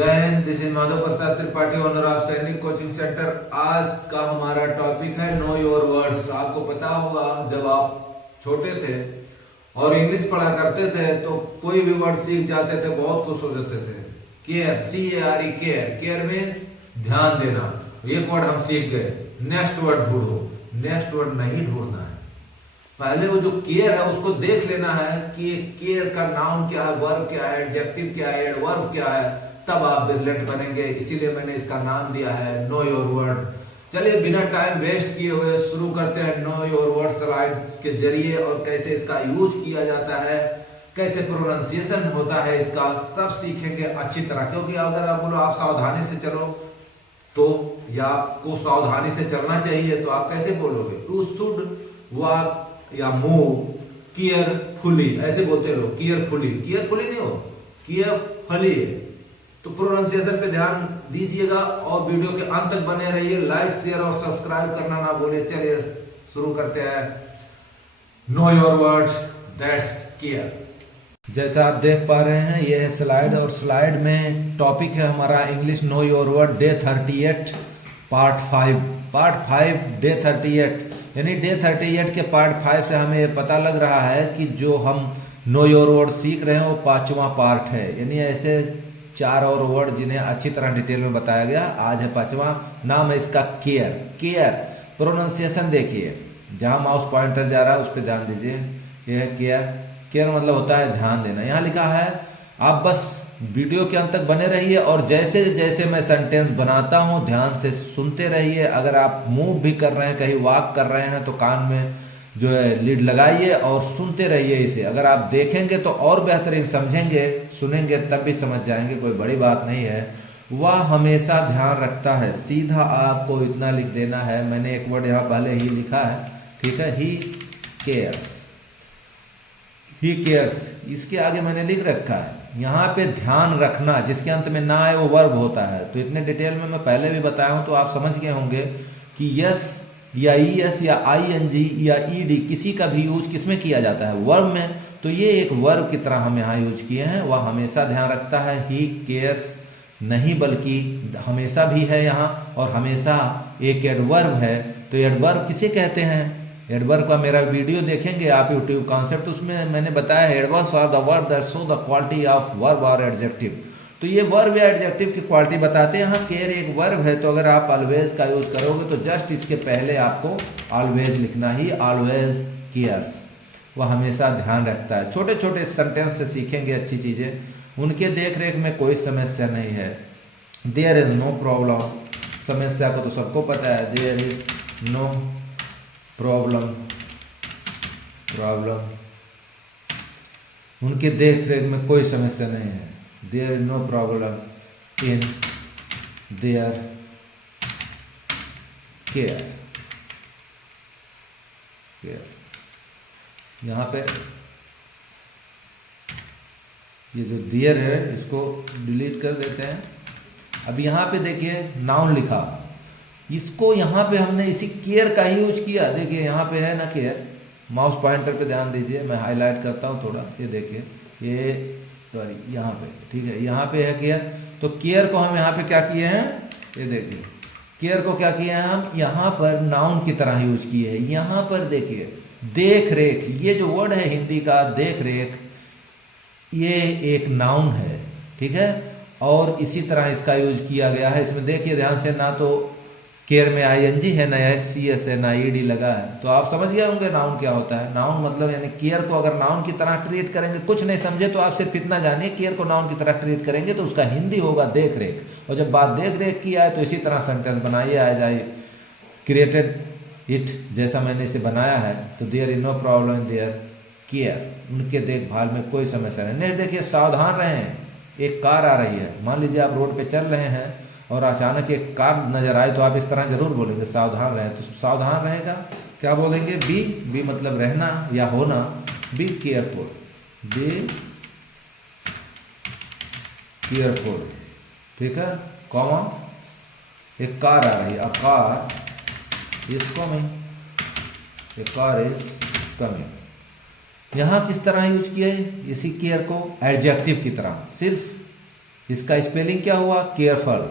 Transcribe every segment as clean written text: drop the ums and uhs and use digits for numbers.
जय Hind, this is Madhav Prasad Tripathi, owner of सैनिक coaching centre. आज का हमारा टॉपिक है नो योर वर्ड्स। आपको पता होगा जब आप छोटे थे और इंग्लिश पढ़ा करते थे तो कोई भी वर्ड सीख जाते थे, बहुत खुश हो जाते थे। Care, CARE, care. Care means ध्यान देना। एक वर्ड हम सीख गए, नेक्स्ट वर्ड ढूंढो। नेक्स्ट वर्ड नहीं ढूंढना है, पहले वो जो केयर है उसको देख लेना है कि केयर का नाउन क्या है, वर्ब क्या है, एडजेक्टिव क्या है, एडवर्ब क्या है, तब आप ब्रिलियंट बनेंगे। इसीलिए मैंने इसका नाम दिया है नो योर वर्ड। चलिए बिना टाइम वेस्ट किए हुए शुरू करते हैं नो योर वर्ड स्लाइड्स के जरिए, और कैसे इसका यूज किया जाता है, कैसे प्रोनाउंसिएशन होता है इसका, सब सीखेंगे अच्छी तरह। क्योंकि अगर आप बोलो आप सावधानी से चलो तो, या आपको सावधानी से चलना चाहिए, तो आप कैसे बोलोगे? यू शुड वॉक या मूव केयरफुली, ऐसे बोलते लोग। केयरफुली, केयरफुली नहीं हो, केयरफुली है। तो प्रोनाउंसिएशन पे ध्यान दीजिएगा और वीडियो के अंत तक बने रहिए। लाइक, शेयर और सब्सक्राइब करना ना भूलिए। चलिए शुरू करते हैं know your words, that's care. जैसा आप देख पा रहे हैं ये है स्लाइड, और स्लाइड में टॉपिक है हमारा English know your word day 38 part 5। Part 5 day 38, यानी डे 38 के पार्ट 5 से हमें ये पता लग रहा है कि जो हम नो योर वर्ड सीख रहे हैं वो 5वां पार्ट है। यानी ऐसे 4 और वर्ड जिन्हें अच्छी तरह डिटेल में बताया गया, आज है 5वां। नाम है इसका केयर। केयर प्रोनाउंसिएशन देखिए, जहाँ माउस पॉइंटर जा रहा है उस पर ध्यान दीजिए। ये है केयर। केयर मतलब होता है ध्यान देना। यहाँ लिखा है, आप बस वीडियो के अंत तक बने रहिए और जैसे जैसे मैं सेंटेंस बनाता हूँ ध्यान से सुनते रहिए। अगर आप मूव भी कर रहे हैं, कहीं वॉक कर रहे हैं, तो कान में जो है लीड लगाइए और सुनते रहिए इसे। अगर आप देखेंगे तो और बेहतरीन समझेंगे, सुनेंगे तब भी समझ जाएंगे, कोई बड़ी बात नहीं है। वह हमेशा ध्यान रखता है। सीधा आपको इतना लिख देना है, मैंने एक वर्ड यहाँ पहले ही लिखा है, ठीक है, ही केयर्स। ही केयर्स, इसके आगे मैंने लिख रखा है यहाँ पे ध्यान रखना, जिसके अंत में ना आए वो वर्ब होता है। तो इतने डिटेल में मैं पहले भी बताया हूँ, तो आप समझ गए होंगे कि यस या ES या ING या ED किसी का भी यूज किसमें किया जाता है? वर्ब में। तो ये एक वर्ब की तरह हम यहाँ यूज किए हैं। वह हमेशा ध्यान रखता है, ही केयर्स नहीं बल्कि हमेशा भी है यहाँ, और हमेशा एक एडवर्ब है। तो एडवर्ब किसे कहते हैं? एडवर्ब का मेरा वीडियो देखेंगे आप यूट्यूब कॉन्सेप्ट, उसमें मैंने बताया adverbs are the word that show the quality of verb और एडजेक्टिव। तो ये वर्ब या एडजेक्टिव की क्वालिटी बताते हैं। यहाँ केयर एक वर्ब है, तो अगर आप ऑलवेज का यूज करोगे तो जस्ट इसके पहले आपको ऑलवेज लिखना ही, ऑलवेज केयर्स। वह हमेशा ध्यान रखता है। छोटे छोटे सेंटेंस से सीखेंगे अच्छी चीज़ें। उनके देख रेख में कोई समस्या नहीं है। देयर इज नो प्रॉब्लम, समस्या को तो सबको पता है। देयर इज नो प्रॉब्लम, उनके देख रेख में कोई समस्या नहीं है। There is no problem in their care. यहाँ पे ये जो देयर है इसको डिलीट कर देते हैं। अब यहाँ पे देखिए नाउन लिखा, इसको यहाँ पे हमने इसी केयर का ही यूज किया। देखिए यहाँ पे है ना केयर, माउस पॉइंटर पे ध्यान दीजिए, मैं हाईलाइट करता हूँ थोड़ा, ये देखिए, ये सॉरी यहाँ पे, ठीक है, यहाँ पे है केयर। तो केयर को हम यहाँ पे क्या किए हैं, ये देखिए, केयर को क्या किए हैं हम यहाँ पर नाउन की तरह यूज किए हैं। यहाँ पर देखिए देख रेख, ये जो वर्ड है हिंदी का देख रेख, ये एक नाउन है, ठीक है, और इसी तरह इसका यूज किया गया है। इसमें देखिए ध्यान से, ना तो केयर में ING है, ना SCS है, ना ED लगा है। तो आप समझ गए होंगे नाउन क्या होता है। नाउन मतलब यानी केयर को अगर नाउन की तरह ट्रीट करेंगे, कुछ नहीं समझे तो आप सिर्फ इतना जानिए, केयर को नाउन की तरह ट्रीट करेंगे तो उसका हिंदी होगा देख रेख। और जब बात देख रेख की आए तो इसी तरह सेंटेंस बनाइए, आ जाए क्रिएटेड इट, जैसा मैंने इसे बनाया है। तो there is no problem in their care, उनके देखभाल में कोई समस्या नहीं। देखिए सावधान रहें, एक कार आ रही है, मान लीजिए आप रोड पे चल रहे हैं और अचानक एक कार नजर आए, तो आप इस तरह जरूर बोलेंगे सावधान रहें। तो सावधान रहेगा क्या बोलेंगे? बी मतलब रहना या होना, बी केयरफुल, बी केयरफुल, ठीक है। कॉमा, एक कार आ रही है, अ car is coming, A car is coming. यहाँ किस तरह यूज किया है इसी केयर को? एडजेक्टिव की तरह, सिर्फ इसका स्पेलिंग क्या हुआ, केयरफुल।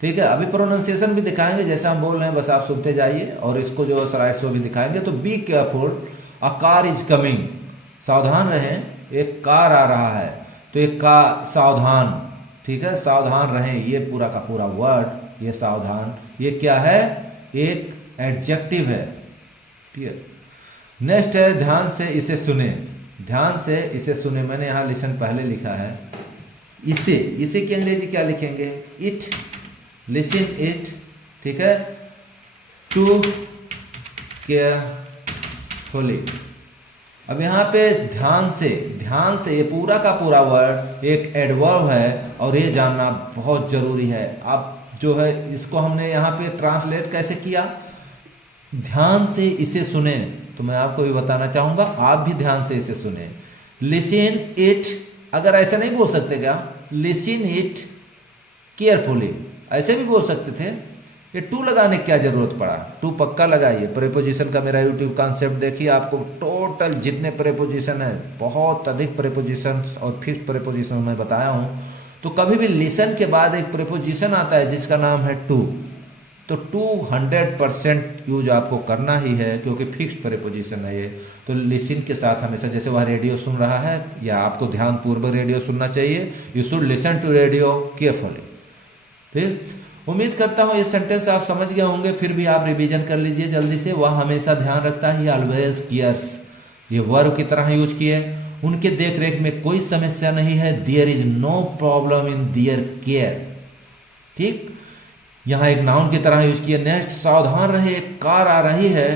ठीक है, अभी प्रोनाउंसिएशन भी दिखाएंगे जैसा हम बोल रहे हैं, बस आप सुनते जाइए, और इसको जो स्लाइड शो भी दिखाएंगे। तो B careful, a car is coming, सावधान रहें, एक कार आ रहा है, तो एक कार, सावधान, ठीक है, सावधान रहें, ये पूरा का पूरा वर्ड, ये सावधान, ये क्या है, एक एडजेक्टिव है। ठीक है, नेक्स्ट है ध्यान से इसे सुने, ध्यान से इसे सुने, मैंने यहाँ लिसन पहले लिखा है, इसे की अंग्रेजी क्या लिखेंगे, इट, लिसन इट, ठीक है, टू केयरफुली। अब यहाँ पे ध्यान से ये पूरा का पूरा वर्ड एक एडवर्ब है, और ये जानना बहुत जरूरी है। अब जो है इसको हमने यहाँ पे ट्रांसलेट कैसे किया, ध्यान से इसे सुने, तो मैं आपको भी बताना चाहूंगा, आप भी ध्यान से इसे सुने। लिसन इट, अगर ऐसा नहीं बोल सकते क्या, लिसन इट केयरफुली, ऐसे भी बोल सकते थे। ये टू लगाने की क्या जरूरत पड़ा, टू पक्का लगाइए। प्रेपोजिशन का मेरा यूट्यूब कॉन्सेप्ट देखिए, आपको टोटल जितने प्रेपोजिशन है, बहुत अधिक प्रेपोजिशन और फिक्स्ड प्रेपोजिशन मैं बताया हूँ। तो कभी भी लिसन के बाद एक प्रेपोजिशन आता है जिसका नाम है टू, तो 200% यूज आपको करना ही है, क्योंकि फिक्स्ड प्रेपोजिशन है ये। तो लिसन के साथ हमेशा, जैसे वह रेडियो सुन रहा है, या आपको ध्यानपूर्वक रेडियो सुनना चाहिए, you should listen to radio carefully. ठीक, उम्मीद करता हूँ ये सेंटेंस आप समझ गए होंगे, फिर भी आप रिवीजन कर लीजिए जल्दी से। वह हमेशा ध्यान रखता है, ऑलवेज केयर्स, ये वर्ब की तरह यूज किए। उनके देख रेख में कोई समस्या नहीं है, there is no problem in their care. ठीक, यहाँ एक नाउन की तरह यूज किया। नेक्स्ट, सावधान रहे, एक कार आ रही है,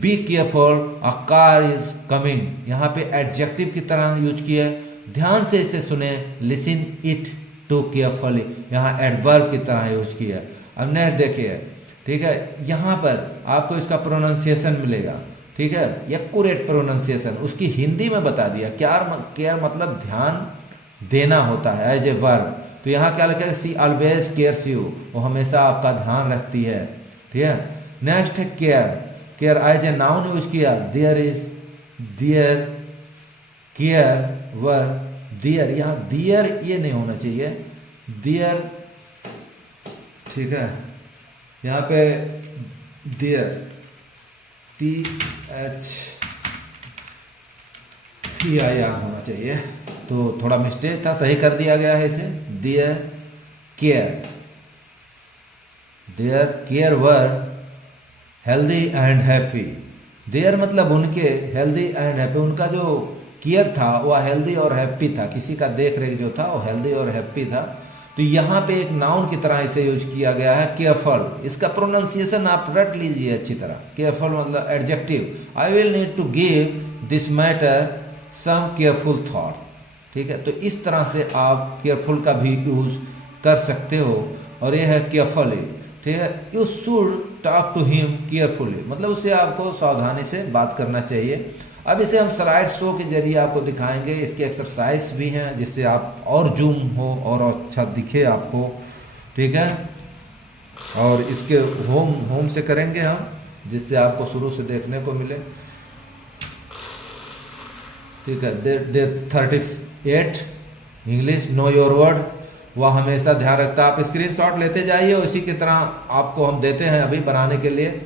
be careful, a car is coming, यहाँ पे एडजेक्टिव की तरह यूज किया। ध्यान से इसे सुने, लिसन इट टू केयरफुली, यहाँ एडवर्ब की तरह यूज किया। अब नेक्स्ट देखिए, ठीक है, यहाँ पर आपको इसका प्रोनाउंसिएशन मिलेगा, ठीक है, एक्यूरेट प्रोनाउंसिएशन, उसकी हिंदी में बता दिया। केयर मतलब ध्यान देना होता है एज ए वर्ब। तो यहाँ क्या लिखा है, सी ऑलवेज केयर्स यू, वो हमेशा आपका ध्यान रखती है। ठीक है, नेक्स्ट है care, care as a noun use किया, there is, there, care, verb, there, यहाँ देयर ये नहीं होना चाहिए, देयर, ठीक है, यहाँ पे देयर, THEIR होना चाहिए, तो थोड़ा मिस्टेक था, सही कर दिया गया है इसे, their care, their care were healthy and happy. Their मतलब उनके, हेल्दी एंड हैप्पी, उनका जो केयर था वह हेल्दी और हैप्पी था, किसी का देख रेख जो था वो हेल्दी और हैप्पी था। तो यहाँ पे एक नाउन की तरह इसे यूज किया गया है, केयरफुल। इसका प्रोनाउंसिएशन आप रट लीजिए अच्छी तरह, केयरफुल मतलब adjective. I will need to give this matter some careful thought. ठीक है, तो इस तरह से आप केयरफुल का भी यूज कर सकते हो, और ये है केयरफुली। ठीक है, you should talk to him carefully, मतलब उससे आपको सावधानी से बात करना चाहिए। अब इसे हम स्लाइड शो के जरिए आपको दिखाएंगे, इसके एक्सरसाइज भी हैं जिससे आप और जूम हो और अच्छा दिखे आपको। ठीक है, और इसके होम से करेंगे हम, जिससे आपको शुरू से देखने को मिले। ठीक है, day 38 English know your word, वह हमेशा ध्यान रखता है। आप स्क्रीनशॉट लेते जाइए, उसी की तरह आपको हम देते हैं अभी बनाने के लिए।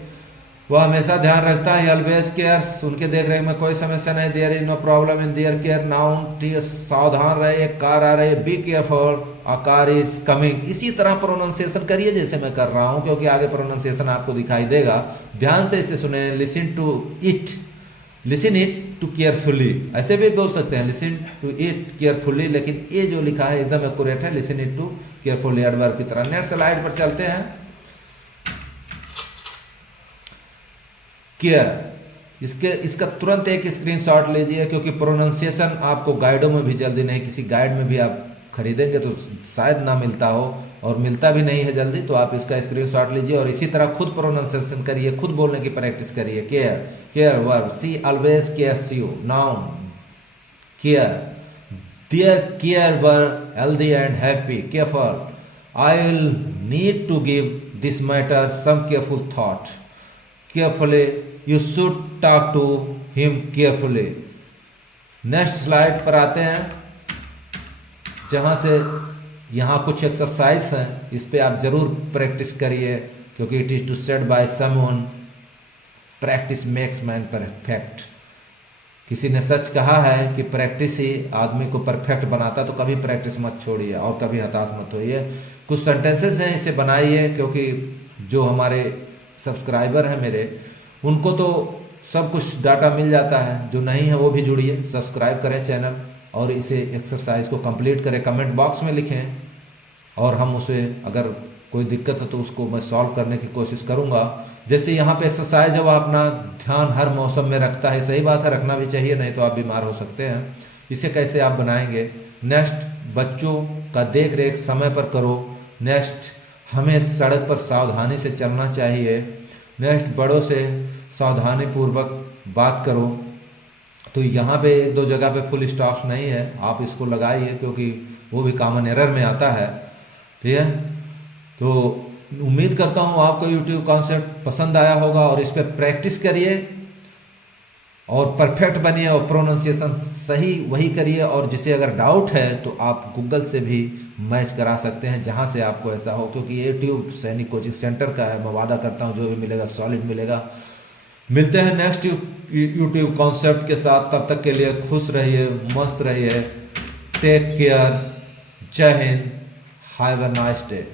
वह हमेशा ध्यान रखता है, ऑलवेज केयर्स, उनके देख रेख में कोई समस्या नहीं, there is no problem in their care. Noun, ठीक है, सावधान रहे, एक कार आ रही है, be careful, a car is coming. इसी तरह प्रोनाउंसिएशन करिए जैसे मैं कर रहा हूँ, क्योंकि आगे प्रोनाउंसिएशन आपको दिखाई देगा। ध्यान से इसे सुने, listen to it, listen it to carefully, ऐसे भी बोल सकते हैं, लिसन टू इट केयरफुली, लेकिन ये जो लिखा है एकदम एक्यूरेट है, listen it to carefully, adverb की तरह। नेक्स्ट स्लाइड पर चलते हैं। केयर, इसका तुरंत एक स्क्रीनशॉट लीजिए, क्योंकि प्रोनाउंसिएशन आपको गाइडों में भी जल्दी नहीं, किसी गाइड में भी आप खरीदेंगे तो शायद ना मिलता हो, और मिलता भी नहीं है जल्दी, तो आप इसका स्क्रीनशॉट लीजिए और इसी तरह खुद प्रोनाउंसिएशन करिए, खुद बोलने की प्रैक्टिस करिए। Care, care verb, she always cares you, noun care, their care were healthy and happy, careful, I will need to give this matter some careful thought, carefully, you should talk to him carefully. Next slide पर आते हैं, जहां से यहाँ कुछ exercise हैं, इस पे आप जरूर प्रैक्टिस करिए, क्योंकि it is to said by someone, practice makes man perfect. किसी ने सच कहा है कि प्रैक्टिस ही आदमी को परफेक्ट बनाता, तो कभी प्रैक्टिस मत छोड़िए और कभी हताश मत होइए। कुछ सेंटेंसेस हैं, इसे बनाइए, क्योंकि जो हमारे सब्सक्राइबर हैं मेरे, उनको तो सब कुछ डाटा मिल जाता है, जो नहीं है वो भी जुड़िए, सब्सक्राइब करें चैनल और इसे एक्सरसाइज को कंप्लीट करें, कमेंट बॉक्स में लिखें और हम उसे, अगर कोई दिक्कत है तो उसको मैं सॉल्व करने की कोशिश करूंगा। जैसे यहाँ पे एक्सरसाइज है, वो अपना ध्यान हर मौसम में रखता है, सही बात है, रखना भी चाहिए, नहीं तो आप बीमार हो सकते हैं। इसे कैसे आप बनाएंगे? नेक्स्ट, बच्चों का देख रेख समय पर करो। नेक्स्ट, हमें सड़क पर सावधानी से चलना चाहिए। नेक्स्ट, बड़ों से सावधानी पूर्वक बात करो। तो यहाँ पे एक दो जगह पे फुल स्टॉप्स नहीं है, आप इसको लगाइए, क्योंकि वो भी कॉमन एरर में आता है। ठीक है, तो उम्मीद करता हूँ आपको यूट्यूब कॉन्सेप्ट पसंद आया होगा और इस पर प्रैक्टिस करिए और परफेक्ट बनिए और प्रोनाउंसिएशन सही वही करिए। और जिसे अगर डाउट है तो आप गूगल से भी मैच करा सकते हैं, जहाँ से आपको ऐसा हो, क्योंकि यूट्यूब सैनिक कोचिंग सेंटर का है। मैं वादा करता हूँ जो भी मिलेगा सॉलिड मिलेगा। मिलते हैं नेक्स्ट यूट्यूब कॉन्सेप्ट के साथ, तब तक के लिए खुश रहिए, मस्त रहिए, टेक केयर, जय Hind, have a nice day.